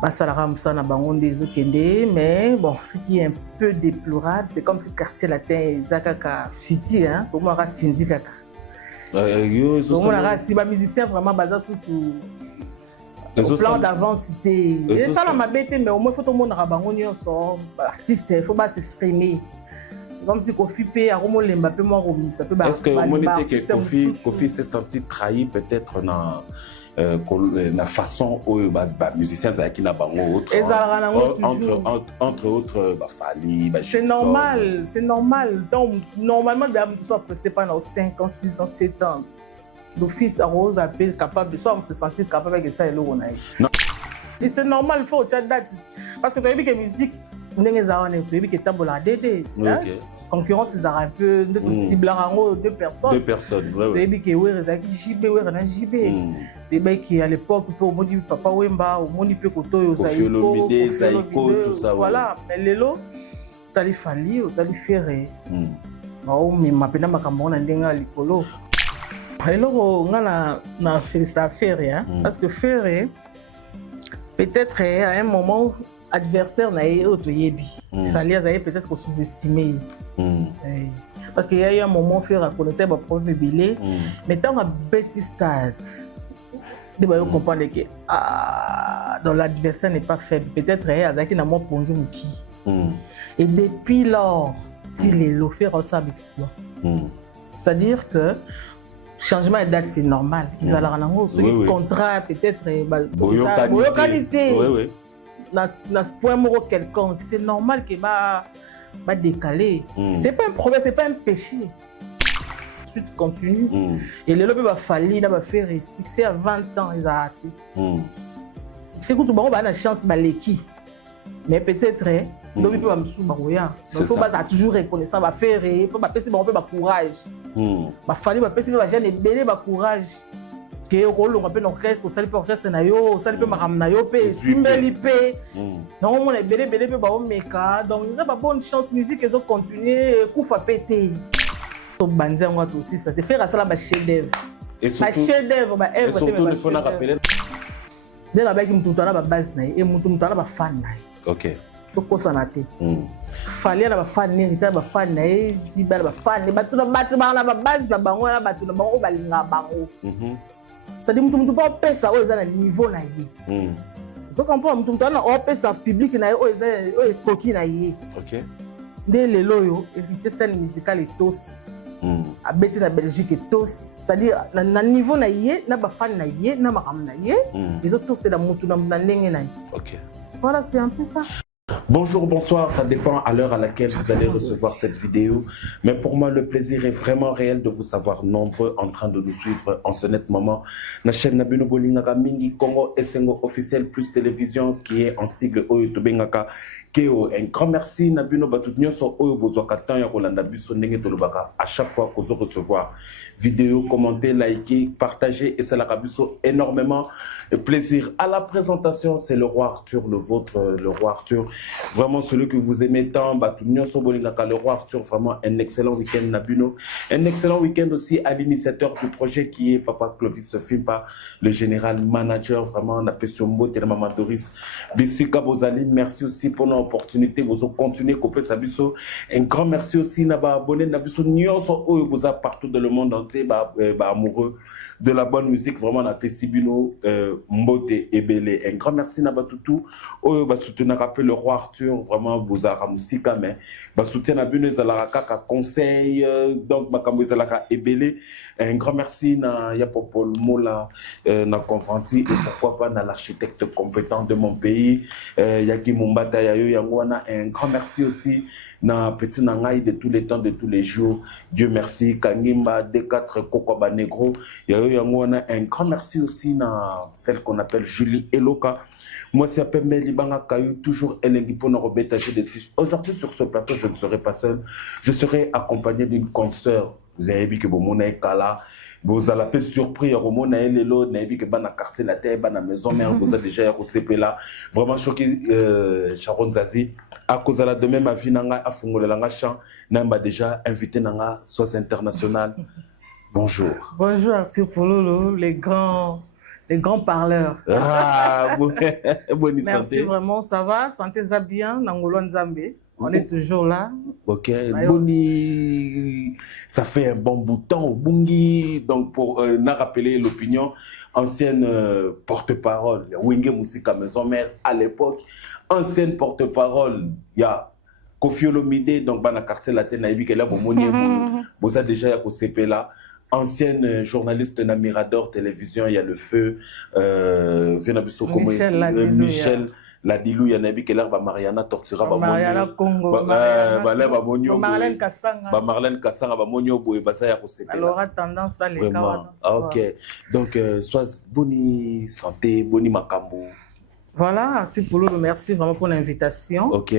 basalaka mosala na bango nde ezokende, mais bon, ce qui est un peu déplorable, c'est comme si quartier latin eza kaka fiti, hein, tomonaka sindi kaka tomonaka si bamusicien vraiment baza susu au plan d'avance te esala mabe te, mais au moins faut tomonaka bango nyonso artiste il faut s'exprimer comme si Kofi pe akomolemba pe mwa komisa pe ba. Est-ce que omoni te que Kofi s'est senti trahi peut-être dans la façon où les musiciens qui na bango entre autres Fali, c'est normal donc normalement d'abord tu sois presté pendant 5 ans 6 ans 7 ans d'office Rose a été capable de se sentir capable de ça et l'on a et c'est normal faut tu date parce que tu as vu que musique ndenge za on est vu que tabola dédé concurrence ils un peu de cible deux personnes ouais tu as vu que ouais rezaki JB ouais na JB des mecs qui à l'époque pour moni papa Wemba au moni pe kotoyo Zaiko tout ça voilà mais lelo tali Fali ou tali Ferré oh mais mapena makambo na ndenga likolo alors nga na féliciter Ferré parce que Ferré peut-être à un moment adversaire na auto yebi Fali a peut-être sous-estimé parce qu'il y a eu un moment Ferré a connecté ba problème billet mais tant à petit stade de comprendre que dans l'adversaire n'est pas faible peut-être Azaki na mo pongi muki et depuis lors il est l'offert ressemble exploit c'est-à-dire que changement de date c'est normal ils allaient en contrat peut-être qualité na point moro quelconque c'est normal que va décaler c'est pas un problème c'est pas un péché suite continue et le lobby va fallir va faire succès à 20 ans ils a arrêté c'est que tout le monde a la chance baleki mais peut-être donc il peut me soubaroya donc faut pas toujours reconnaissant va faire faut pas passer bon peu courage va fallir va passer va jeune belé va courage que rôle on appelle orchestre ça peut orchestre na yo ça peut maram na yo pe simbeli pe donc on est belé pe ba o meka donc il a pas bonne chance musique ils ont continuer kufa pété to bandia moi aussi ça te faire ça la chef d'œuvre et chef-d'œuvre ba et surtout il faut rappeler de la base mutu na ba base na et mutu na ba fan na OK to kosa na te fallait na ba fan ni ta ba fan na e jibala ba fan ba to ba na ba base na bango na ba to na bango ba linga bango ça dit mutu pas pesa o za na niveau na ye so comprend mutu na o pesa public na ye o za o koki na ye OK de lelo yo hérité scène musicale et tous à Betty na Belgique et tous c'est-à-dire na niveau na ye na ba fan na ye na makam na ye les autres c'est la mutu na ndenge na OK voilà c'est un peu ça. Bonjour, bonsoir, ça dépend à l'heure à laquelle vous allez recevoir cette vidéo. Mais pour moi, le plaisir est vraiment réel de vous savoir nombreux en train de nous suivre en ce net moment. La chaîne Nabino Bolingaka Mingi Congo SNGO officiel plus télévision qui est en sigle Oyotobengaka Keo. Un grand merci Nabino Batutnyo sur Oyobozwakatan Yakolanda Biso Nenge Tolobaka. À chaque fois que vous recevoir vidéo, commenter, liker, partager et ça la rabiso énormément de plaisir. À la présentation, c'est le roi Arthur, le vôtre, le roi Arthur. Vraiment celui que vous aimez tant, le roi Arthur, vraiment un excellent week-end Nabuno. Un excellent week-end aussi à l'initiateur du projet qui est Papa Clovis Fimpa, le général manager, vraiment on appelle sur mot, Maman Doris, Bissika Bozali, merci aussi pour l'opportunité, vous continuez à couper Sabiso. Un grand merci aussi Naba abonné Nabiso Nyonso Oyoboza partout dans le monde entier, amoureux de la bonne musique, vraiment na Pessibino, Mbote et Belé. Un grand merci Nabatoutou. Oyo Basoutou rappelle le roi Arthur, vraiment vous a ramusika, mais Basoutou Nabino Zalaraka conseil, donc Makambo Zalaka et Belé. Un grand merci na Yapopol Mola, na Confanti et pourquoi pas na l'architecte compétent de mon pays, Yaki Mumbata Yayo Yangwana. Un grand merci aussi na petit nangai de tous les temps, de tous les jours. Dieu merci. Kangimba, D4, Kokoba Negro. Un grand merci aussi na celle qu'on appelle Julie Eloka. Moi, c'est Pembe Libanga Kayou, toujours Elengi pour nous rebêtager des six. Aujourd'hui, sur ce plateau, je ne serai pas seul. Je serai accompagné d'une consoeur. Vous avez vu que vous m'avez Kala. Vous allez être surpris, vous avez vu que vous avez quartier la terre, vous maison mère, vous avez déjà CP là. Vraiment choqué, Sharon Zazie. À cause de la demain, ma vie n'a pas fondé la champ, n'a déjà invité dans la sauce internationale. Bonjour. Bonjour Arthur Pololo, les grands les grands parleurs. Ah, bonne Merci santé. vraiment, ça va, santé ça bien, Nangolo Nzambe. On est toujours là. Ok, Boni, ça fait un bon bout de temps au Bungi, donc pour nous rappeler l'opinion, ancienne porte-parole, Wenge Moussika Maison Mère à l'époque, ancienne porte-parole, il y a Kofi Olomide, donc dans la quartier latin, il y a vous avez déjà au CP là, ancienne journaliste na Mirador Télévision, il y a le feu, Michel Ladilou, il y a Nabi Keller, Mariana Tortura, Mariana Congo, Marlène Kassanga, Monio, alors tendance dans les vraiment. Ok, donc soit bonne santé, bonne makambo. Voilà, Tipolo, merci vraiment pour l'invitation. Ok.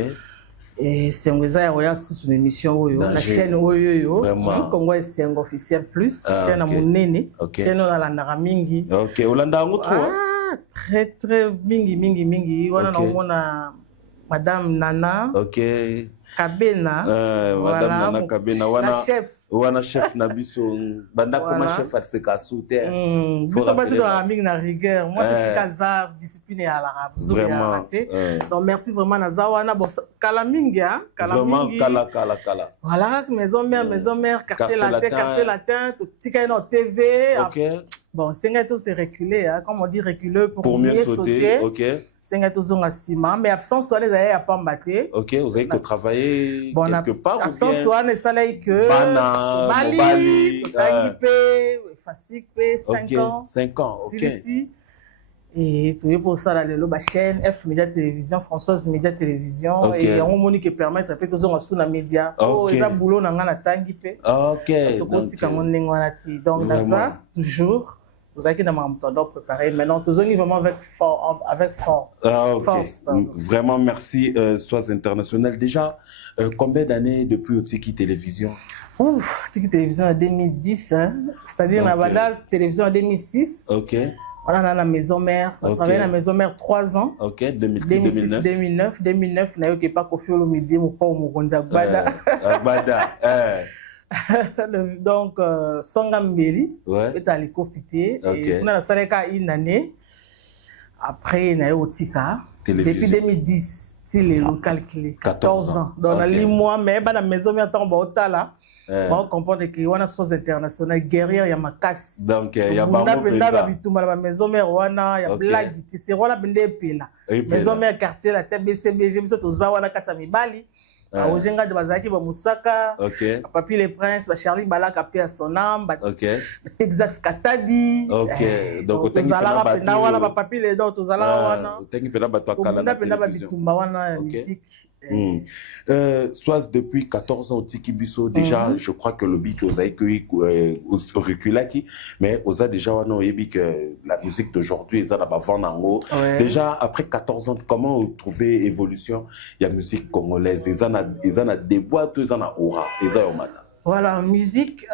Et c'est un royal sur une émission, la chaîne Oyo, Congo est c'est un officiel plus, chaîne à mon néné, chaîne dans la Naramingi. Ok, Olanda Ngotro. Très mingi wana naomona madame Nana Kabena madame Nana Kabena wana chef na biso banda comme chef à se casouter faut pas dire la mingi na rigueur moi c'est casa discipline à la vraiment donc merci vraiment na zawana bon kala mingi vraiment kala voilà maison mère quartier latin tout tika na TV bon, c'est un peu reculé, hein, comme on dit reculer pour mieux sauter. Ok. C'est un peu ciment, mais absence soit les aïeux à pas battre. Ok, vous avez que travailler bon, quelque part. Absence soit les salaires que. Bali, facile, 5 ans. 5 ans, ok. Et tout pour ça, la chaîne F Média Télévision, Françoise Média Télévision, et on m'a dit que permettre que nous avons sur les médias. Oh, il y a boulot dans la tangi. Ok. Donc, dans ça, toujours. Vous avez dans mon temps préparé. Maintenant, toujours vraiment avec force. Ah, ok. Vraiment, merci, Sois International. Déjà, combien d'années depuis au Tiki Télévision? Tiki Télévision en 2010, hein? C'est-à-dire la Badal Télévision en 2006. Ok. On a la maison mère. On travaille à la maison mère 3 ans. Ok, 2009. 2009, on n'a eu pas Kofi Olomide, mon père, mon Gonza Bada. Donc, Sangamberi est à l'écofité. On a la une année. Après, on a eu au Tika. Depuis 2010, il est calculé. 14 ans. Donc, on a eu moi, mais la maison mère tombe au Tala. On comprend que on a Sois International guerrière, il y a Makassi. Donc il y a pas la maison mère wana, il y a blague, c'est voilà bende pela. Maison mère quartier la TBCBG, mais to zawana kata mibali. Ojenga de bazaki ba Musaka. Papi les princes, Charlie Balaka paix à son âme. Texas Katadi. Ok. Donc to zala pena wana ba papi les dents to zala wana. Tengi pena ba to kala na télévision. Musique. Soit depuis 14 ans au Tiki Bisso, déjà, je crois que le beat vous avez cueilli au reculaki, mais vous avez déjà que la musique d'aujourd'hui, ils ont déjà, après 14 ans, comment vous trouvez évolution? Il y a musique congolaise, ils en ont des boîtes, ils en ont aura, ils ont mata. Voilà, musique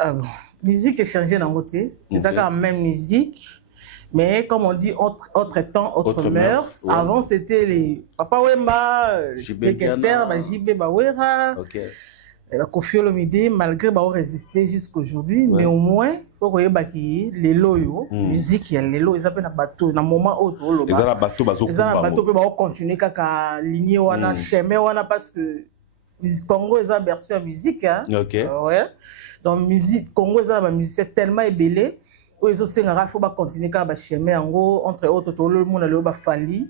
est changée dans le côté, ils ont la même musique. Mais comme on dit, autre temps, autre mœurs. Ouais. Avant, c'était les Papa Wemba, les Kester, JB Bawera, la Kofi Olomide, malgré qu'ils ont résisté jusqu'à aujourd'hui. Mais au moins, il faut que les loyaux, musique, les loyaux, ils appellent un bateau. Dans le moment où ils ont un bateau, ils ont continué à ligner, chemin, parce que le Congo, ils ont bercé la musique. Donc, musique, Congo, ils ont la musique tellement ébélée. Il faut continuer à chemin entre autres tout le monde a fallu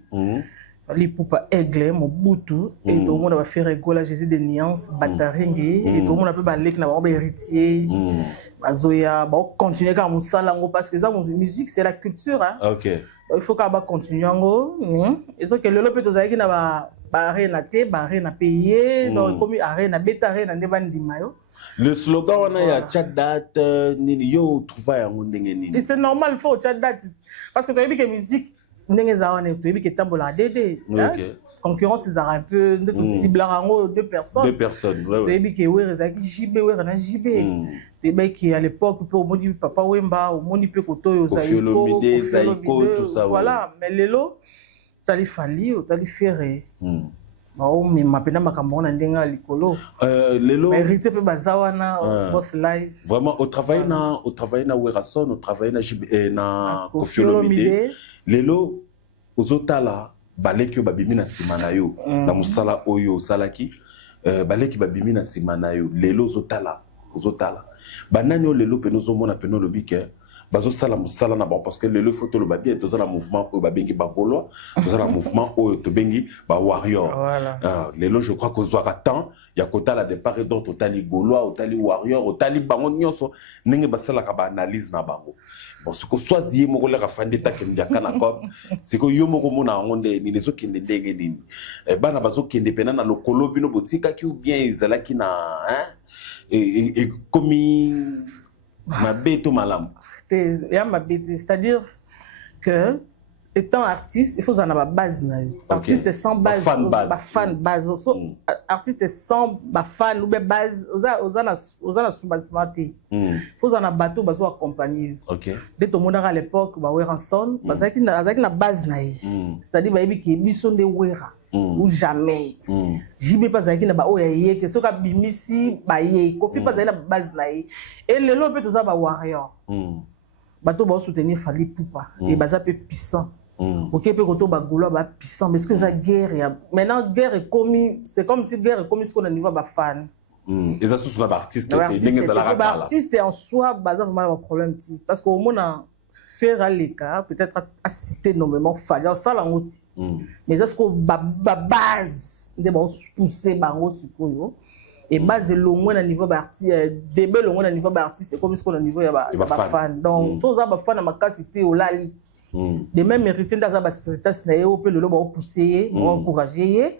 Fali Poupa Aigle Mobutu et tout le monde va faire rigoler Jésus de Nuance Bataringi et tout le monde a pu balayer na ba héritier bazoya ba continuer à musala parce que ça musique c'est la culture hein. Il faut qu'on continue ngo et so que le lope to zaki na ba arena te ba arena payer donc comme arena beta arena ndebandi mayo. Le slogan on a ya chat date nini yo trouva ya ndenge nini. C'est normal il faut chat date parce que tu as vu que musique ndenge za wana tu as vu que tambola dédé. Concurrence ils un peu de cible rango deux personnes. Tu as vu que ouais rezaki JB ouais na JB. Tu as vu que à l'époque pour moni papa Wemba au moni pe kotoyo Zaiko tout ça. Voilà mais lelo tali fali ou tali ferré. mais mapena makambo na ndenga likolo lelo hérité pe bazawana boss live vraiment au travail na Werason au travail na Koffi Olomide lelo ozotala baleki babimi na sima na yo na musala oyo salaki baleki babimi na sima na yo lelo ozotala banani o lelo pe nozomona pe no lobike bazo sala musala na ba parce que lelo faut le babie to sala mouvement o babengi ba golo to sala mouvement o to bengi ba warrior lelo je crois que zwaka temps ya kota la départ et d'autres tali golo o tali warrior o tali bango nyonso ninge basala ka ba analyse na bango bon ce que soisier moko le rafandi ta ke ndiaka na ko c'est que yo moko mona ngonde ni lezo kende ndenge nini bana bazo kende pena na lokolo bino botika ki ou bien izalaki na et comme ma bête malam. C'est-à-dire que, étant artiste, il faut en avoir base. Artiste sans base, fan base. Artiste sans fan ou base, aux ana sous-basement. Il faut en avoir bateau, bateau accompagné. Dès que monde à l'époque, bah ouais rançon, parce qu'il y a une base c'est-à-dire bah il y a sont des wera ou jamais. J'y vais pas avec na bah ouais que ce qu'a bimisi bah yé, copie pas avec la base et le lot peut tout ça bah warrior. Bateau va soutenir Fally Ipupa et baza peu puissant. OK peut koto ba golo ba puissant mais ce que ça guerre maintenant guerre est commis c'est comme si guerre est commis ce qu'on a niveau ba fan. Et ça sous la artiste artiste en soi baza vraiment un problème parce qu'au moins on faire à l'écart peut-être à citer nommément Fally ça la route. Mais est-ce que ba base de bon pousser bango sur et base le moins à niveau d'artiste début le moins à niveau d'artiste comme ce qu'on a niveau ya ba fan donc so za ba fan na makasité au lali de même héritier dans ba secrétaire na yo pe le lo ba pousser encourager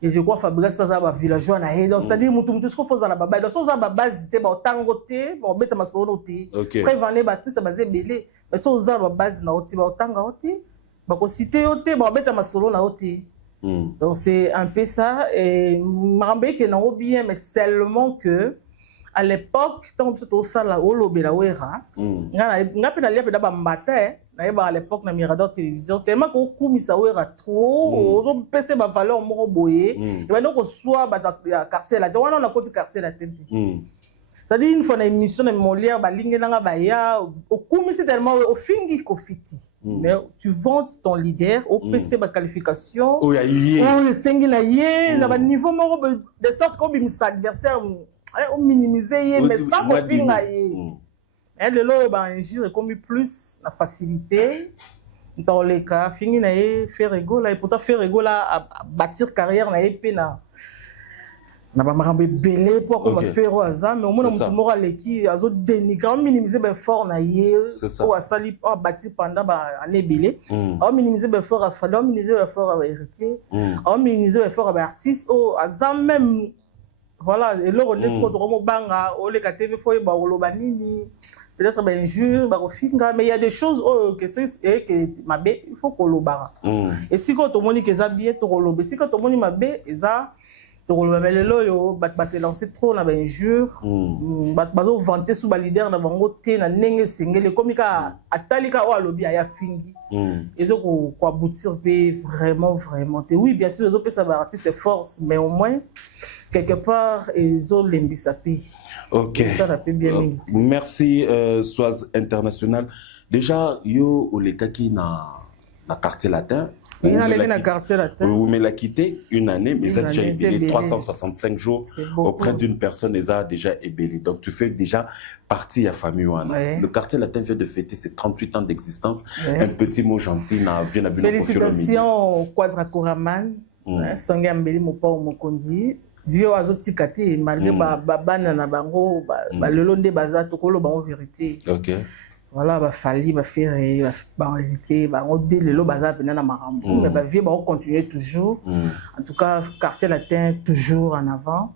et je crois Fabrice ça ba villageois na he donc c'est-à-dire mutu ce qu'on fait na baba donc so za ba base té ba tango té ba beta masolo té prévenir baptiste ba zebelé mais so za ba base na oti ba tanga oti ba ko cité oti ba beta masolo na oti. Donc c'est un peu ça et Marambé qui n'en bien mais seulement que à l'époque tant que tout ça là au lobby la wera n'a pas d'aller d'abord matin à l'époque na Mirador télévision tellement qu'on coupe ça wera trop on pèse ma valeur mon boyer et maintenant qu'on soit quartier là on a côté quartier la tête c'est-à-dire une fois une émission de Molière ba lingue nanga ba ya au coupe c'est tellement au fingi kofiti. Mais tu vends ton leader au PC ma qualification au singulier là niveau de sorte comme mes adversaires au minimiser mais ça pour finir et le lot ben agir comme plus la facilité dans les cas finir na faire ego là et pourtant faire ego là bâtir carrière na épée na ba marambe belé pour qu'on faire au hasard mais au moins on moral qui azo dénigrer minimiser ben fort na yé ou à sali pas bâti pendant ba année belé on minimiser ben fort à falloir minimiser ben fort à héritier on minimiser ben fort à artiste au hasard même voilà et là on est trop trop banga au les TV foi ba oloba nini peut-être ben injure ba kofinga mais il y a des choses que c'est que mabe il faut qu'on loba et si quand on moni que ça bien to loba si quand on moni mabe ça le loyo bat se lancer trop na injure bat bazo vanter sous ba leader na bango te na nenge singele comme ka atalika o alobi aya fingi ezo ko aboutir vraiment te oui bien sûr ezo pesa ba artiste force mais au moins quelque part ezo lembisa pe. OK ça la peut bien merci Soaz International déjà yo olekaki na quartier latin. Vous me l'a quitté une année, mais ça a déjà ébélé 365 jours auprès d'une personne, et ça a déjà ébélé. Donc tu fais déjà partie de la famille. Le quartier latin vient de fêter ses 38 ans d'existence. Un petit mot gentil na vie na bino. Félicitations au Quadra Koraman, Sangé Mbeli Mopa Mokondi. Vieux azoti kati malgré bana na bango le londe baza tokolo bango vérité. OK. Voilà ba Fally ba faire ba hérité ba on dé le lo baza pena na marambo mais ba vie ba continuer toujours en tout cas quartier latin toujours en avant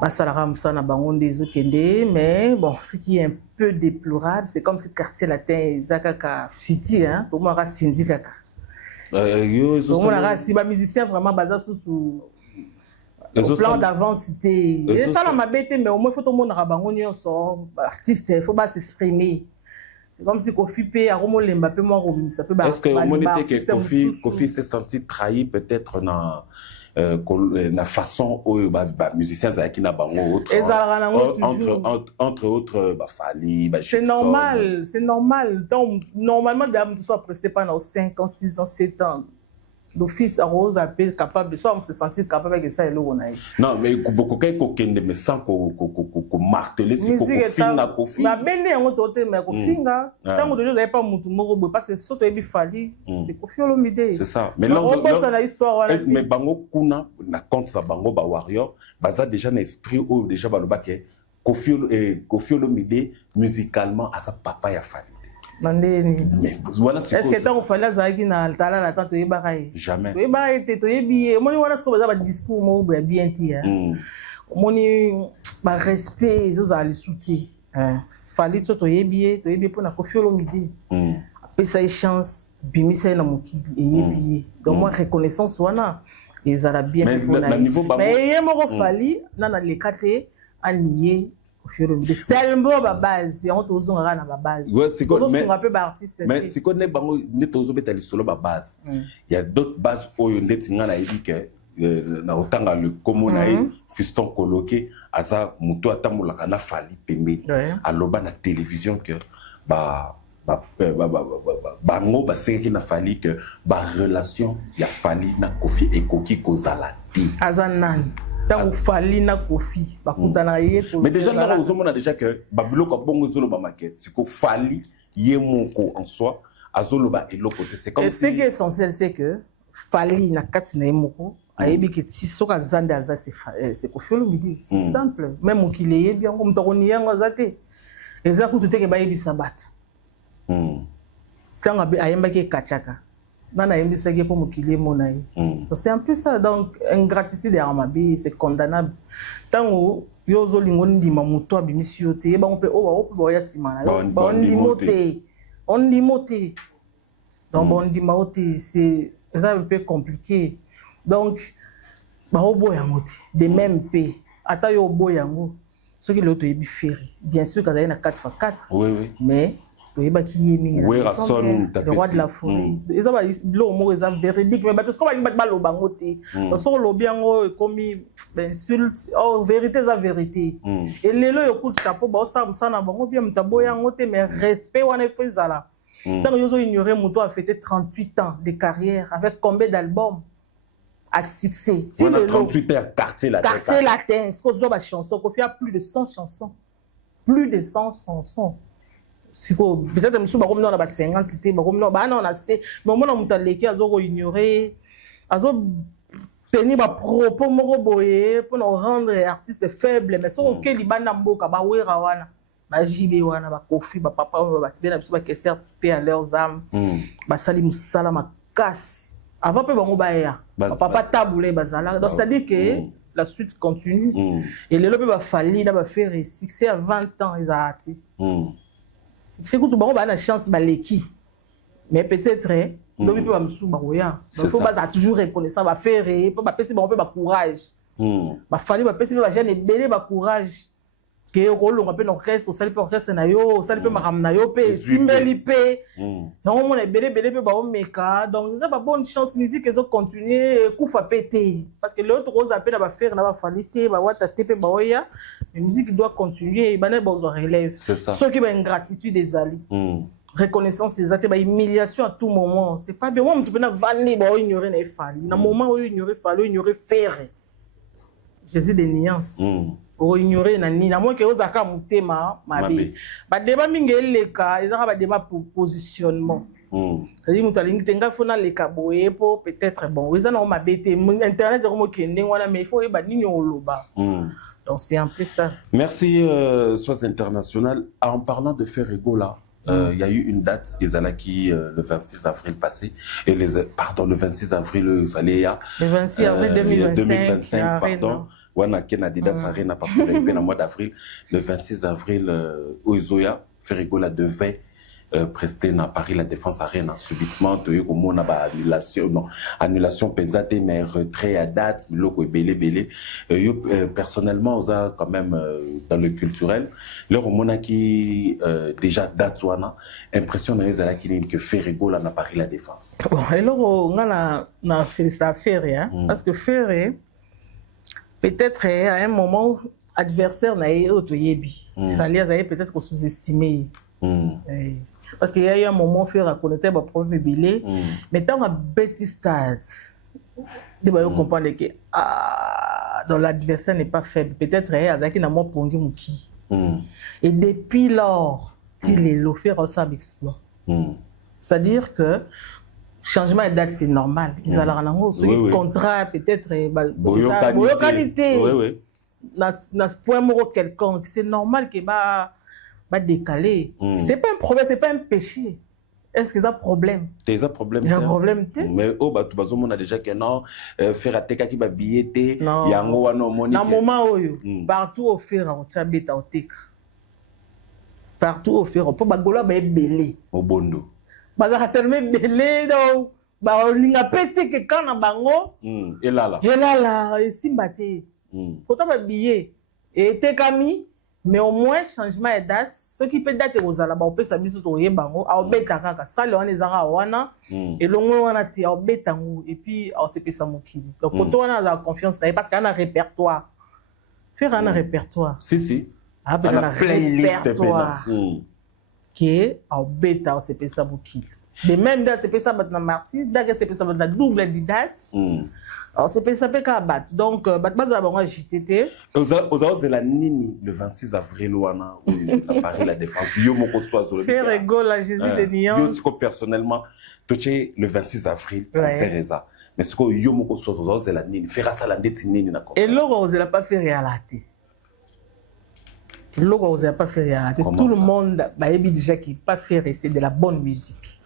ba salara msana bango ndezo kende mais bon ce qui est un peu déplorable c'est comme si quartier latin zakaka fiti hein pour moi ra syndicaka yo zo si ba musicien vraiment baza sous au plan d'avance c'était ça la mabete mais au moins faut tout le monde rabango nyonso artiste il faut pas s'exprimer. C'est comme si Kofi P a remonté Mbappé moi ça peut. Est-ce que au moins que Kofi s'est senti trahi peut-être la façon où les musiciens qui n'a pas entre autres Fali, c'est normal, c'est normal. Donc normalement d'âme tu sois presté pendant 5 ans, 6 ans, 7 ans. L'office rose appelle capable de soit se sentir capable de ça et l'on a. Non mais beaucoup de mais sans qu'on marteler si qu'on finga qu'on na bende en autre mais qu'on finga tant que je pas mutu moko parce que surtout ebi Fali c'est Koffi Olomide. C'est ça. Mais là la histoire mais bango kuna na contre bango ba warrior baza déjà na esprit ou déjà ba lobake Koffi Olomide musicalement à sa papa ya Fali. Mais voilà est-ce que tant Fali azaki na tala la tante yebaka jamais yeba ete to yebi moni wana ce que ba discours mo bien tia moni ba respect zo za li soutien Fali to yebi pour na Koffi Olomide apesa chance bimisa na mokili yebi donc moi reconnaissance wana ezala bien mais ye moko Fali na le kate anié seulement ma base on te ozonga na ba base c'est quoi mais un peu artiste mais c'est quoi ne bango ne tozo betali solo ba base il y a d'autres bases oyo ndeti ngana yebi que na otanga le komona fiston coloqué aza muto atamulaka na Fali pembe aloba na télévision que bango basengaki na Fali que ba relation ya Fali na Koffi ekoki kozala ti aza nani tant Fali na Koffi bakutana ye to mais déjà là on a déjà que babiloko bongo zolo ba maquette c'est que Fali ye moko en soi azoloba eloko te c'est comme ce qui est essentiel c'est que Fali na kati na yemoko ayebi que si soka zande aza c'est Koffi Olomide c'est simple même okile yebi yango mutokoni yango azate eza kutu te ke bayebisa bato quand ayembaki kachaka nana yembisaki po mokili mona ye c'est un peu ça donc ingratitude ya mabe c'est condamnable tango yo zolingo ndima muto abimisi yo te bango pe o ba ya simana yo ba ndimo te donc bon ndima ote c'est ça un peu compliqué donc ba obo yango te de même pe ata yo obo yango ce qui l'autre yebi faire bien sûr quand il y a 4x4 oui mais le roi de la forêt ils ont l'eau mot ils ont véridique mais parce qu'on va pas le bangoté parce qu'on le bien comme insulte oh vérité c'est vérité et les lois écoute chapeau bah ça na bango bien mtabo yangoté mais respect on est fait ça là tant que ils ont ignoré Muto a fêté 38 ans de carrière avec combien d'albums à succès. On a 38 ans quartier latin. Quartier latin, ce qu'on a chanson, qu'on fait plus de 100 chansons. Plus de 100 chansons. Peut-être que nous avons 50 cités, on a assez. Mais on a ignoré, on a tenu des propos pour nous rendre artistes faibles. Mais si on a des gens qui ont Koffi, papa, qui ont à leurs âmes, Salim Salama casse. Avant peu bango baya papa taboulé bazala donc c'est à dire que la suite continue et les lobby va Fali na ba faire succès à 20 ans ils a arrêté c'est que tout bango ba na chance baleki mais peut-être lobby peut ba msou ba roya donc faut ba toujours reconnaissant va faire pas pesi bango ba courage ba Fali ba pesi ba jeune belé ba courage que rôle on appelle orchestre ça peut orchestre na yo ça peut makam na yo pe simbeli pe non on est belé pe ba omeka donc ça ba bonne chance musique ils ont continuer kufa pété parce que l'autre rose appelle ba faire na ba falité ba wata tepe ba oya la musique doit continuer ba na ba relève ceux qui ba ingratitude des alliés reconnaissance des athées ba humiliation à tout moment c'est pas bien moi tu peux na vanner ba ignorer na Fali na moment où ignorer Fali ignorer faire Jésus des nuances pour ignorer nani na moi que aux aka mutema mabe ba débat mingeleka ezaka ba débat pour positionnement c'est-à-dire mutalingi tenga fona leka boye pour peut-être bon ils ont mabe te internet comme kende wana mais il faut ba nini oloba donc c'est un peu ça. Merci Sois International. En parlant de Ferrego là il y a eu une date Ezalaki le 26 avril passé et le 26 avril le 26 avril 2025 pardon. Wana Kenadidas Arena parce que vous avez bien au mois d'avril, le 26 avril, Oizoya, Ferrego devait presté dans Paris la Défense Arena. Subitement, tu as comme annulation, non, annulation pensate, mais retrait à date, loko belé. Personnellement, on a quand même dans le culturel, leur on a qui déjà date ouana, impression na que Ferrego là dans Paris la Défense. Bon, et là on a fait ça faire, parce que faire peut-être à un moment adversaire n'a eu autre yebi, fallait peut-être qu'on sous-estimé. Parce qu'il y a eu un moment où faire connaître mon premier billet, mais tant à petit stade, il va comprendre que dans l'adversaire n'est pas faible. Peut-être qu'il n'a pas pondu mouki. Et depuis lors, il est l'offert ensemble exploit. C'est-à-dire que changement de date c'est normal. Ils allaient en haut, ce contrat peut-être localité. Dans ce point mort quelconque, c'est normal qu'il va décaler. C'est pas un problème, c'est pas un péché. Est-ce que c'est un problème? C'est un problème. Il y a un problème. Mais oh bah tout le monde a déjà que non faire à teka qui va billeter. Il y a un moment où partout au fer on t'habite au teka. Partout au fer on peut bagola ba belé. Au bondo. Ba za tellement belé donc ba on a pété que quand na bango. Et là. Et simbate. Pourtant ba billet et tekami. Mais au moins, changement de date, ce qui peut date aux alabas, on peut s'amuser au Yebango, à Obeta Kaka, ça le on est à Wana, et le on a été à Obetango, et puis on s'est fait ça mouki. Donc, quand on a la confiance, parce qu'on a un répertoire. Faire un répertoire. Si. On a un répertoire qui est à Obeta, on s'est fait ça mouki. De même, dans ce ça maintenant Marty, dans ce ça maintenant double didas. Alors, c'est ça peut battre. Donc, moi, JTT. Aux la Nini, le 26 avril, où on a Paris la Défense. Yomoko Soazo. Ferrego, la Jésus de Nyon. Personnellement, le 26 avril, c'est ça. Mais ce que Yomoko Soazo, c'est la Nini. Faire ça, la Nini. Et l'eau, on n'a pas fait réalité. L'eau, on n'a pas fait réalité. Tout le monde, déjà qui pas fait, c'est de la bonne musique.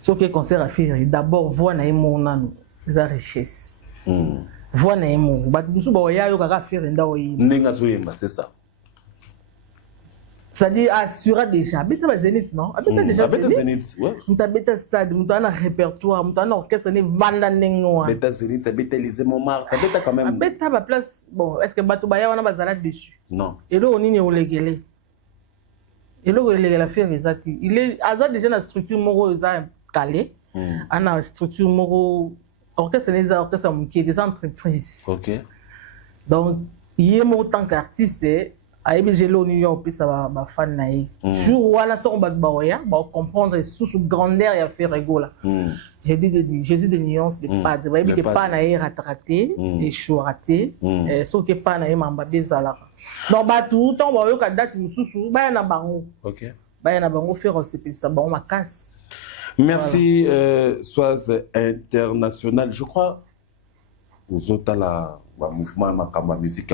Ce qui est concert à faire, d'abord, voir mon âme. La richesse. Voilà, c'est ça. C'est-à-dire, assurer déjà. Habite à Zénith, non? Habite déjà Zénith. Nous habitons stade, nous avons un répertoire, nous avons un orchestre, nous avons un orchestre. Habite Zénith, habite Élysée Montmartre, habite quand même. Habite à ma place. Bon, est-ce que Batoubaïa, on a besoin dessus? Non. Et là, on est au légué. Et là, on est la faire les actes. Il est déjà dans la structure morale calée. On a une structure morale. Orchestre, c'est des orchestres qui sont des entreprises. Ok. Donc, il y a en tant qu'artiste, à j'ai New York, puis ça va fan naïf. Jour où on a son bac-baoya, on comprendre sous grandeur et faire rigolo. J'ai dit des nuances, des pas, des pas naïf raté, des choux ratés, sauf que pas naïf m'a des alarmes. Donc, tout le temps, on va y avoir date sous, bah y a bango. Ok. Bah y a bango faire aussi ça, bon ma casse. Merci, Soaz International. Je crois, aux autres, la mouvement, ma musique,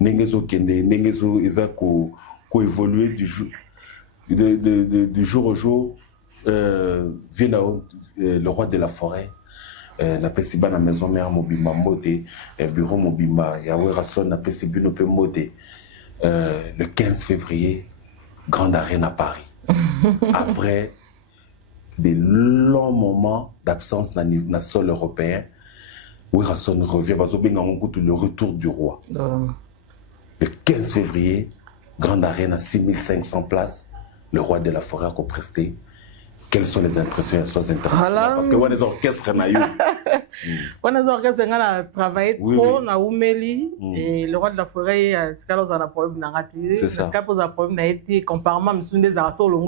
Nengezo Kende, Nengezo, ils ont évolué du jour au jour. Vient le roi de la forêt, la Pessiba, la maison mère, Mobima Modé, bureau Mobima, Yahweh Rasson, la Pessiba, Modé, le 15 février, grande arène à Paris. Après, des longs moments d'absence dans le sol européen, Wirasson revient, le retour du roi. Le 15 février, grande arène à 6500 places, le roi de la forêt a presté. Quelles sont les impressions SOS International? Parce que on a des orchestres, on a travaillé trop, on a Oumeli, et le roi de la forêt, c'est quand on a un problème dans la télé. C'est ça. C'est quand on a un problème, on a été, comparément, on a des arceaux longs,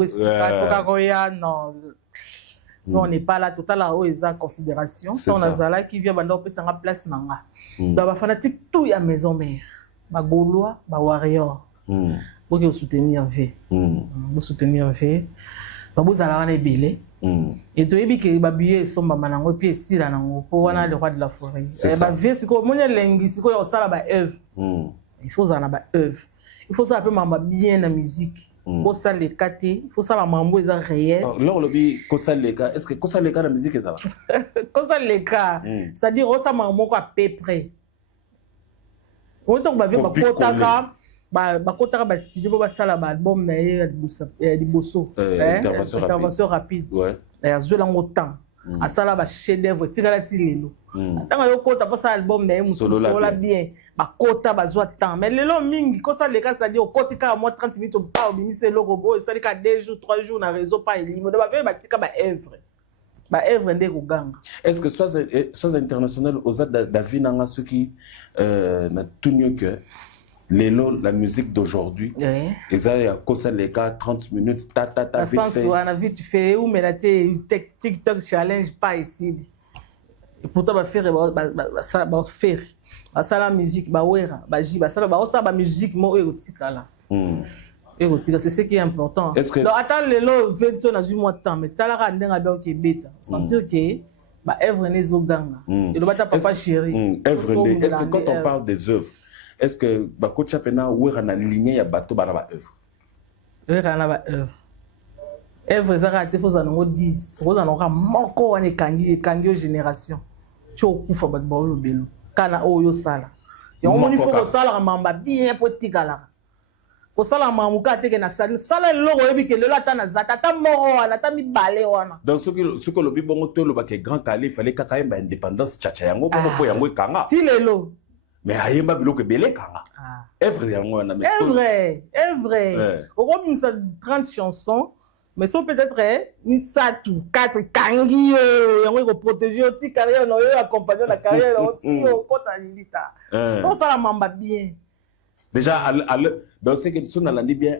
non. Nous, on n'est pas là, tout à l'heure, ils ont considération. On a Zala qui vient, on peut s'en place. Donc, les fanatiques, tout est à maison mère. Les Gaulois, les Warriors. Pour soutenir V. Pour soutenir V. Vous allez belé. Et tu as dit que les billets sont manango puis ici là pour voir le roi de la forêt. Bah V c'est quoi? Mon lingue c'est quoi? On ça là œuvre. Il faut ça là œuvre. Il faut ça un peu bien la musique. Pour ça les caté, il faut ça la mambo est réel. Là on le dit ça les cas. Est-ce que ça les cas la musique est ça? Ça les cas. C'est-à-dire ça mambo quoi à peu près. On tombe bien pour potaka. bakotaka ba studio basala ba album na ye liboso intervention rapide azwela ngo temps asala ba chef d'œuvre tikala ti lelo ntango yokota mposa album na ye mosusola bien bakota bazwa temps mais lelo mingi kosaleka c'est-à-dire okoti kaka mwa 30 minutes opa obimisa eloko boyo esali ka 2 jours 3 jours na réseau pa elimo do baveye batika baevre nde koganga. Est-ce que soit international oza davi nanga soki na tunyo que la musique d'aujourd'hui eza ya kosaleka 30 minutes ta vite fait wana vite fait ou mais la TikTok challenge pas ici et pourtant ba faire basala musique bawera baji basala ba musique mo erotikala c'est ce qui est important. Donc attends lelo 20 na 8 mois de temps mais talaka ndenga donc beta sentir que ba œuvre nezo ganga et le bata papa chéri œuvre est-ce que quand on parle des œuvres est-ce que ba coach apena wera na ligne ya bato bana ba œuvre wera na ba œuvre zaka te faut zango 10 faut zango moko wane kangi génération cho kufa ba bolo belo kana oyo sala yo moni faut sala mamba bien potikala kosala mamuka teke na sala loko yebi ke lelo ata na zata ata moko wana ata mibale wana donc ce que lobi bongo to loba ke grand kali fallait kaka yemba indépendance chacha yango bongo po yango ekanga ti lelo mais ayemba biloko belé kanga œuvre yango wana mais œuvre okobimisa 30 chansons mais so peut-être ni satu 4 kangi yango ko protéger ti carrière no yo accompagner la carrière ti okota lita to sala mamba bien. Déjà, dans ce que nous avons dit bien,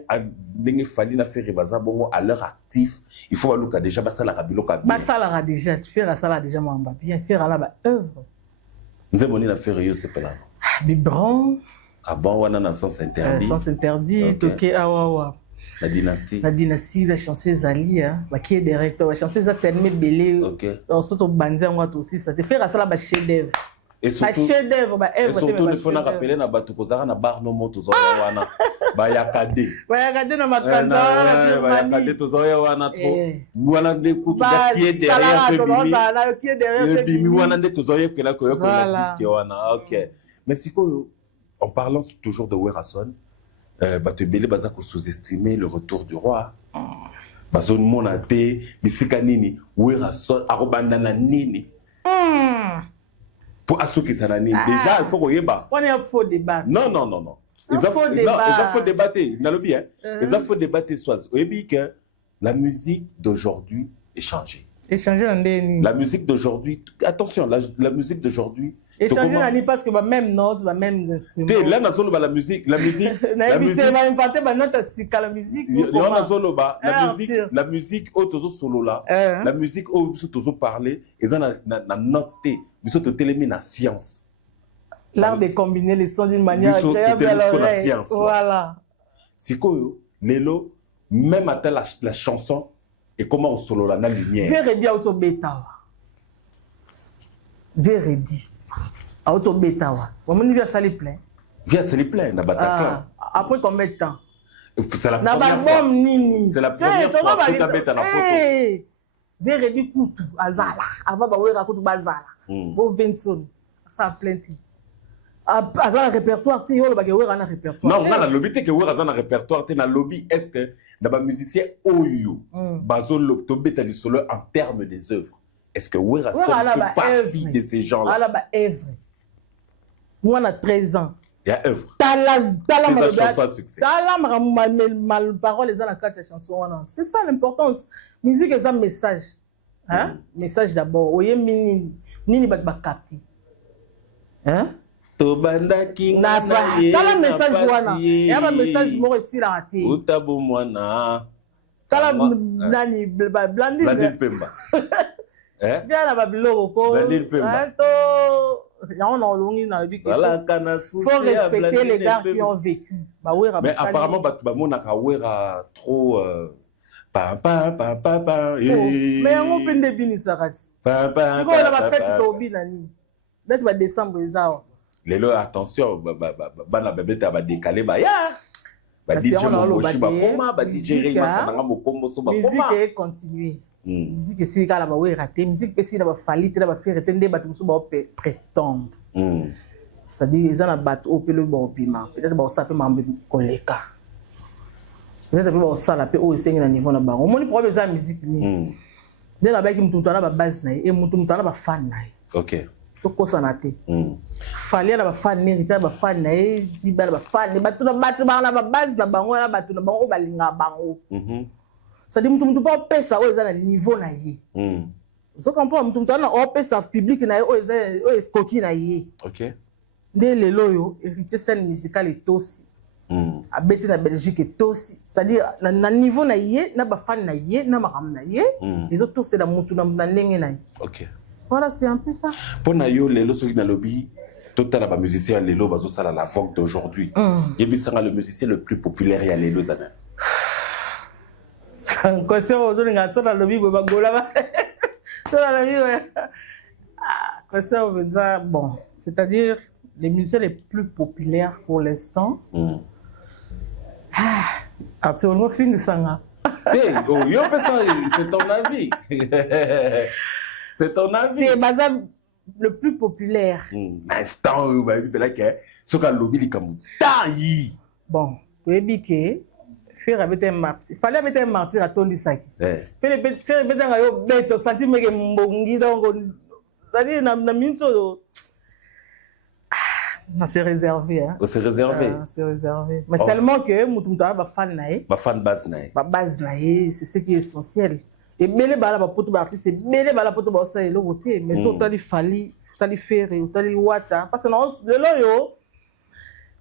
il faut faire bongo à l'heure active. Il faut que déjà basala rabiloka bien. Basala déjà, tu fais la sala déjà mamba bien, faire la œuvre. Nous avons dit la faire yo c'est pas là. Biberon. Ah bon, on a un sens interdit. Sens interdit, toqué awa. La dynastie. La dynastie, la chanteuse Ali, qui est directeur, la chanteuse a terminé belé. OK. On saute au bandit on aussi, ça te fait la sala ba chef d'œuvre. Et surtout, il faut rappeler na batu kozara na bar no moto zo wana ba yakade na makanza ba yakade to zo wana trop wana de kutu da pied derrière bimi wana de to zo yekela ko la disque wana OK mais siko en parlant toujours de Werason batu belé baza ko sous-estimer le retour du roi bazone monate bisika nini Werason arobanda na nini pour assurer ça déjà il faut qu'on y ait on est un faux débat non ils faut débattre bien ils faut débattre soit et que la musique d'aujourd'hui est changée la musique d'aujourd'hui attention la musique d'aujourd'hui et changer parce que même notes même instruments là na solo la musique la musique la musique auto solo là la musique auto parler et ça na note biso to télémi na science l'art de combiner les sons d'une manière agréable à l'oreille voilà sikoyo lelo même à la chanson et comment on solo la na lumière Veredi auto beta Veredi auto beta wa on vient saler plein na Bataclan après combien de temps c'est la première fois c'est la première fois que tu beta na poto Veredi kutu azala avant ba wera kutu bazala bon Vincent ça plainte azala répertoire ti yo ba ke wera na répertoire non na lobby te ke wera na répertoire te na lobby est-ce que na ba musicien oyo bazolo to beta li solo en termes des œuvres est-ce que wera fait partie de ces gens là ala ba œuvre moi na 13 ans il y a œuvre tala mal parole les la carte chanson c'est ça l'importance musique est un message hein message d'abord oye nini ba capter hein to banda kinga na ye tala message wana ya ba message mo ici la raté utabu mwana tala nani Blandine Pemba bien la babiloko ko to on a longi na bi voilà kana faut respecter les gars qui ont vécu ba wera mais apparemment ba mona ka wera trop pa mais on pende bini sakati pa la fête to bina ni date ba décembre ezao lelo attention bana bebeta ba décaler ba ya ba DJ Moboshi ba koma ba DJ Rema sanga mokombo so ba koma musique continuer musique si kala ba wera te musique pesi na ba falite na ba faire tende ba tuso ba prétendre c'est-à-dire ils ont un bateau au le bon piment peut-être ça peut m'embêter colléga peut-être que ça la peut au à niveau na bango moni problème za musique ni de la ba ki mutu na ba base na et mutu na ba fan na OK to ko sana te fallait na ba fan ni rita ba fan na e ji ba fan ba to na ba base na bango na ba to na bango ba linga bango c'est-à-dire mutu pas pesa au za na niveau na ye so comprend mutu na o pesa public na ye o za o koki na ye OK de lelo yo héritier scène musicale et aussi à Betty na Belgique aussi c'est-à-dire na niveau na yé na ba fan na yé na makam na yé les autres c'est la mutu na ndenge na. OK Voilà, c'est un peu ça. Pour na yo lelo so na lobby total ba musicien lelo bazo sala la vogue d'aujourd'hui. Yebi sanga le musicien le plus populaire ya lelo zana. Quand c'est au zolinga so na lobby ba gola ba. So na lobby quand c'est on veut dire bon, c'est-à-dire les musiciens les plus populaires pour l'instant. Ah, tu as film de Sanga. Hey, oh, yo, c'est ton avis. C'est ton avis. C'est Bazam le plus populaire. Instant, où il fallait que ce qu'a lobby les camous. Bon, tu es biqué. Faire avec un martyr. Fallait avec un martyr à Tony Saki. Faire avec un bête, sentir que mbongi donc. C'est-à-dire, na minso. C'est réservé. Hein. C'est réservé. C'est réservé. Mais seulement que Moutoumta va fan naï. Va fan base naï. Va base naï, c'est ce qui est essentiel. Et belle bala va pour tout artiste, c'est belle bala pour tout bossa et le côté. Mais ça t'as fali, t'as faire, t'as wata. Parce que non, le loyo,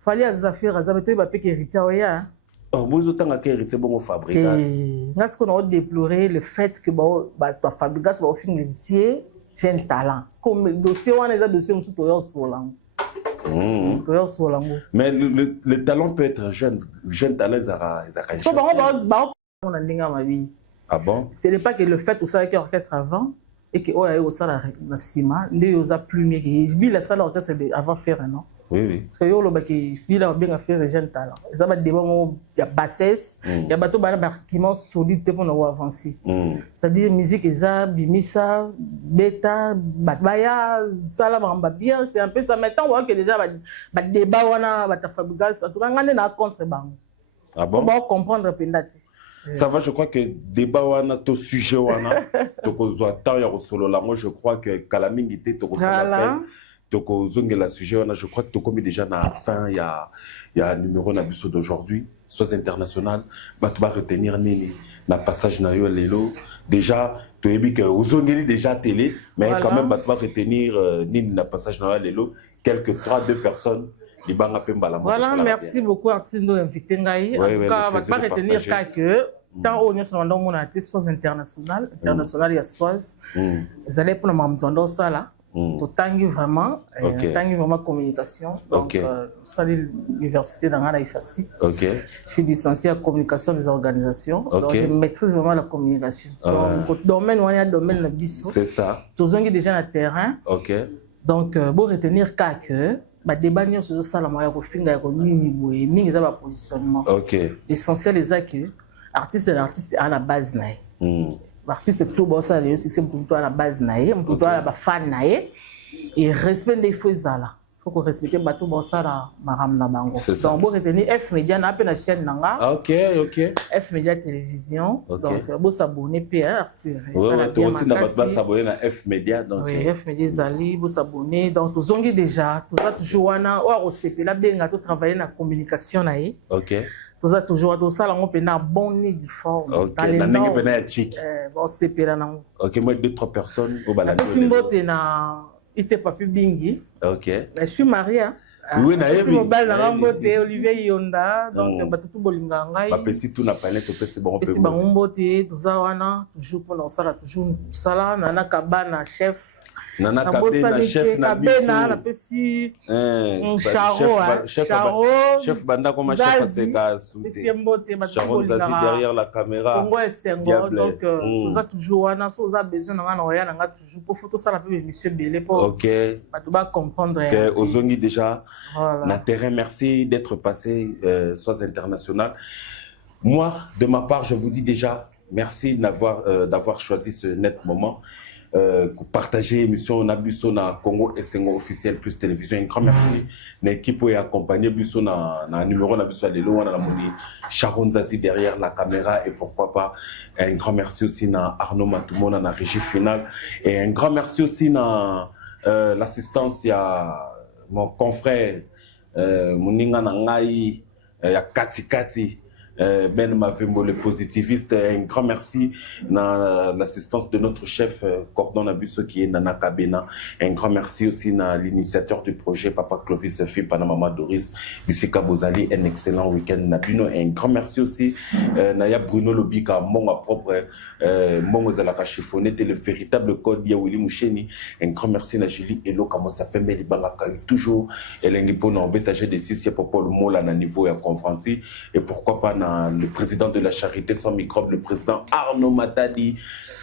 fallait à affaires, à zabeto va payer héritier oya. Oh, vous autant que héritier bon au Fabrigas. Parce qu'on a déploré le fait que bah toi Fabrigas va offrir héritier, j'ai un talent. Comme dossier on a dossier on tout au sur là. Mais le talent peut être jeune talent, ah bon? Ce n'est pas que le fait aussi avec l'orchestre avant et que a eu ça la cima, les a plus mieux que lui la salle d'orchestre avant faire non. Oui oui. Parce que yo le baki lui a bien faire jeune talent. Ça va débat il y a bassesse, il y a bateau qui m'a solide pour nous avancer. C'est-à-dire musique eza bimisa beta batbaya sala mamba bien c'est un peu ça maintenant on voit que déjà ba débat wana ba Fabrigas en tout cas ngane na contre bango. Ah bon? On va comprendre pendati. Ça va, je crois que débat wana to sujet wana to kozwa temps ya solo la moi je crois que Kalamingi était to kozala toko zongela sujet wana je crois que to comme déjà na fin il y a numéro na biso d'aujourd'hui soit international ba tu vas retenir nini na passage na yo lelo déjà to ebi que ozongeli déjà télé mais voilà. Quand même ba tu vas retenir nini na passage na yo lelo quelques 2 personnes. Voilà, merci beaucoup Artindo invité ngai. En tout cas, on va pas retenir que tant on est sur mon artiste soit international il y a soit vous allez pour le même temps ça là. To tangi vraiment communication. Donc ça l'université dans la IFACI. OK. Je suis licencié en communication des organisations. Donc je maîtrise vraiment la communication. Donc domaine on a domaine la biso. C'est ça. Tous on est déjà sur le terrain. OK. Donc pour retenir que ba débat sur ça la moya ko finga ko nini mingi za ba positionnement. OK. L'essentiel est que l'artiste à la base naï. L'artiste tout bossa le c'est pour à la base naï, pour toi la fan naï et respect des choses là. Faut qu'on respecte bateau bossa la maram na bango. Donc pour retenir F Media na pe na chaîne nanga. OK. F Media télévision. Donc bo s'abonner pe artiste. Ouais, tu vas s'abonner à F Media donc. Oui, F Media zali bo s'abonner donc to zongi déjà, to za toujours wana o RCP la benga to travailler na communication naï. OK. Vous avez toujours tout ça, on peut bon nid forme. OK. Na ndenge pena chic. Bon c'est là non. OK, moi 2-3 personnes au balade. Fimbote na ite papi bingi. OK. Je suis marié. Oui, na yebi. Je suis na mbote Olivier Yonda donc batutu bolinga ngai. Ba petit tout na palette to pesi bon peu. C'est ba mbote tout ça wana toujours pour ça toujours ça na kabana chef. Nana Kabena, chef na Kabena, la pesi chef banda comme chef Aseka Sharon Zazi derrière la caméra. Donc vous a toujours wana so za besoin na wana na toujours pour photo ça la peu monsieur Belé pour OK ba tu vas comprendre que ozongi déjà na terrain merci d'être passé soit international. Moi de ma part je vous dis déjà merci d'avoir choisi ce net moment. partager l'émission Nabuso na Congo et Sengo officiel plus télévision. Un grand merci. L'équipe est accompagnée Buso na numéro Nabuso à l'élo, on a la monnaie Sharon Zazi derrière la caméra et pourquoi pas. Un grand merci aussi na Arnaud Matoumo na régie finale et un grand merci aussi na l'assistance à mon confrère Muninga Nangai, ya Kati. Ben Mavembo, le positiviste, un grand merci à l'assistance de notre chef Cordon Nabuso qui est Nana Kabena. Un grand merci aussi à l'initiateur du projet Papa Clovis Fi Panama Doris Bissika Bozali. Un excellent week-end Nabuno. Un grand merci aussi Naya Bruno Lobika, mon propre mon Zalaka chiffonné, le véritable code Yawili Moucheni. Un grand merci à Julie Elo, comment ça fait Melibanga toujours. Elle est pour nous embêter des six pour le mot là, à niveau et à confronter. Et pourquoi pas le président de la charité sans microbe, le président Arnaud Matadi,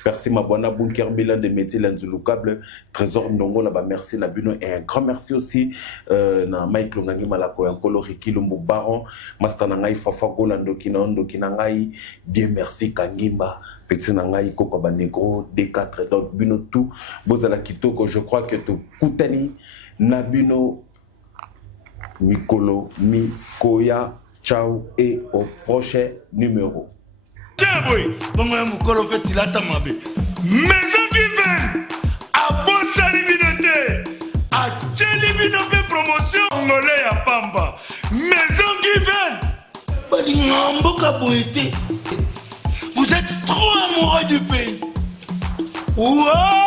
merci Mabwana Bunker Bilan de métiers l'Anzulukable, Trésor Ndongo là-bas, merci Nabuno et un grand merci aussi na Mike Longangi Malako, Yankolo Rikilumbu Baron, Master Nangai Fafa Golando Kinondo Kinangai, bien merci Kangimba, Petit Nangai Koko Banegro, D4, donc Buno tout, Bozala Kitoko, je crois que tout Koutani, Nabuno, Mikolo, Mikoya. Ciao et au prochain numéro. Maison qui vient à Bossalibinote, à Tchelibinote promotion angolais à Pamba. Maison qui vient, vous êtes trop amoureux du pays. Wow!